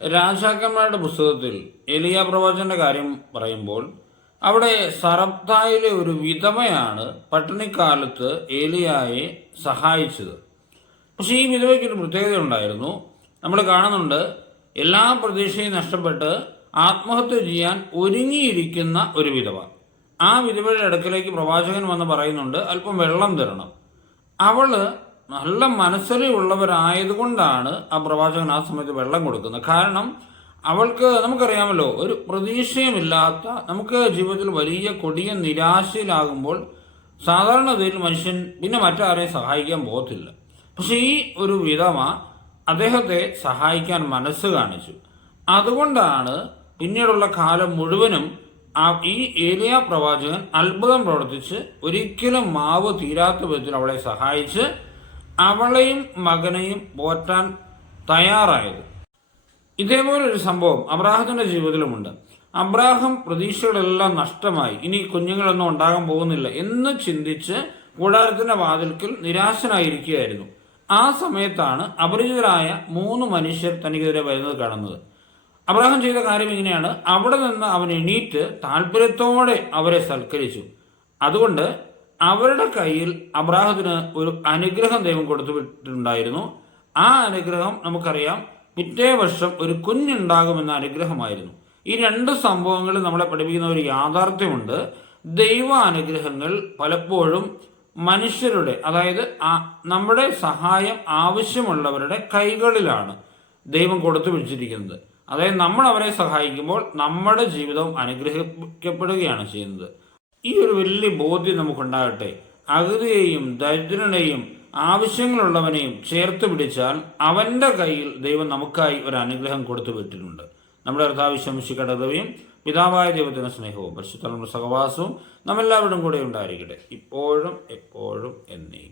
രാജാക്കന്മാരുടെ പുസ്തകത്തിൽ ഏലിയാ പ്രവാചകന്റെ കാര്യം പറയുമ്പോൾ അവിടെ സറപ്തായിലെ ഒരു വിധവയാണ് പട്ടിണിക്കാലത്ത് ഏലിയായെ സഹായിച്ചത്. പക്ഷേ ഈ വിധവയ്ക്ക് ഒരു പ്രത്യേകത ഉണ്ടായിരുന്നു. നമ്മൾ കാണുന്നുണ്ട്, എല്ലാ പ്രതീക്ഷയും നഷ്ടപ്പെട്ട് ആത്മഹത്യ ചെയ്യാൻ ഒരുങ്ങിയിരിക്കുന്ന ഒരു വിധവ. ആ വിധവയുടെ അടുക്കലേക്ക് പ്രവാചകൻ വന്ന് പറയുന്നുണ്ട്, അല്പം വെള്ളം തരണം. അവള് നല്ല മനസ്സിലുള്ളവരായതുകൊണ്ടാണ് ആ പ്രവാചകൻ ആ സമയത്ത് വെള്ളം കൊടുക്കുന്നത്. കാരണം അവൾക്ക്, നമുക്കറിയാമല്ലോ, ഒരു പ്രതീക്ഷയുമില്ലാത്ത, നമുക്ക് ജീവിതത്തിൽ വലിയ കൊടിയ നിരാശയിലാകുമ്പോൾ സാധാരണഗതിയിൽ മനുഷ്യൻ പിന്നെ മറ്റാരെയും സഹായിക്കാൻ പോകത്തില്ല. പക്ഷെ ഈ ഒരു വിധവ അദ്ദേഹത്തെ സഹായിക്കാൻ മനസ്സ് കാണിച്ചു. അതുകൊണ്ടാണ് പിന്നീടുള്ള കാലം മുഴുവനും ഈ ഏലിയാ പ്രവാചകൻ അത്ഭുതം പ്രവർത്തിച്ച് ഒരിക്കലും മാവ് തീരാത്ത വിധത്തിൽ അവളെ സഹായിച്ച് അവളെയും മകനെയും പോറ്റാൻ തയ്യാറായത്. ഇതേപോലൊരു സംഭവം അബ്രാഹത്തിന്റെ ജീവിതത്തിലുമുണ്ട്. അബ്രാഹം പ്രതീക്ഷകളെല്ലാം നഷ്ടമായി, ഇനി കുഞ്ഞുങ്ങളൊന്നും ഉണ്ടാകാൻ പോകുന്നില്ല എന്ന് ചിന്തിച്ച് കൂടാരത്തിന്റെ വാതിൽക്കൽ നിരാശനായിരിക്കുകയായിരുന്നു. ആ സമയത്താണ് അപരിചിതരായ 3 മനുഷ്യർ തനിക്കെതിരെ വരുന്നത് കാണുന്നത്. അബ്രാഹം ചെയ്ത കാര്യം ഇങ്ങനെയാണ്: അവിടെ നിന്ന് അവൻ എണീറ്റ് താല്പര്യത്തോടെ അവരെ സൽക്കരിച്ചു. അതുകൊണ്ട് അവരുടെ കയ്യിൽ അബ്രാഹത്തിന് ഒരു അനുഗ്രഹം ദൈവം കൊടുത്തുവിട്ടിട്ടുണ്ടായിരുന്നു. ആ അനുഗ്രഹം നമുക്കറിയാം, പിറ്റേ വർഷം ഒരു കുഞ്ഞുണ്ടാകുമെന്ന അനുഗ്രഹമായിരുന്നു. ഈ 2 സംഭവങ്ങളിൽ നമ്മളെ പഠിപ്പിക്കുന്ന ഒരു യാഥാർത്ഥ്യമുണ്ട്. ദൈവ അനുഗ്രഹങ്ങൾ പലപ്പോഴും മനുഷ്യരുടെ, അതായത് നമ്മുടെ സഹായം ആവശ്യമുള്ളവരുടെ കൈകളിലാണ് ദൈവം കൊടുത്തു പിടിച്ചിരിക്കുന്നത്. അതായത് നമ്മൾ അവരെ സഹായിക്കുമ്പോൾ നമ്മുടെ ജീവിതവും അനുഗ്രഹിക്കപ്പെടുകയാണ് ചെയ്യുന്നത്. ഈ ഒരു വലിയ ബോധ്യം നമുക്കുണ്ടാകട്ടെ. അഗതിയെയും ദരിദ്രനെയും ആവശ്യങ്ങളുള്ളവനെയും ചേർത്ത് പിടിച്ചാൽ അവന്റെ കയ്യിൽ ദൈവം നമുക്കായി ഒരു അനുഗ്രഹം കൊടുത്തു വിട്ടിട്ടുണ്ട്. നമ്മുടെ കർത്താവ് ശംസിക്കയുടെ കൃപയും പിതാവായ ദൈവത്തിന്റെ സ്നേഹവും പരിശുദ്ധ സഹവാസവും നമ്മെല്ലാവരുടെയും കൂടെ ഉണ്ടായിരിക്കട്ടെ, ഇപ്പോഴും എപ്പോഴും എന്നേക്കും.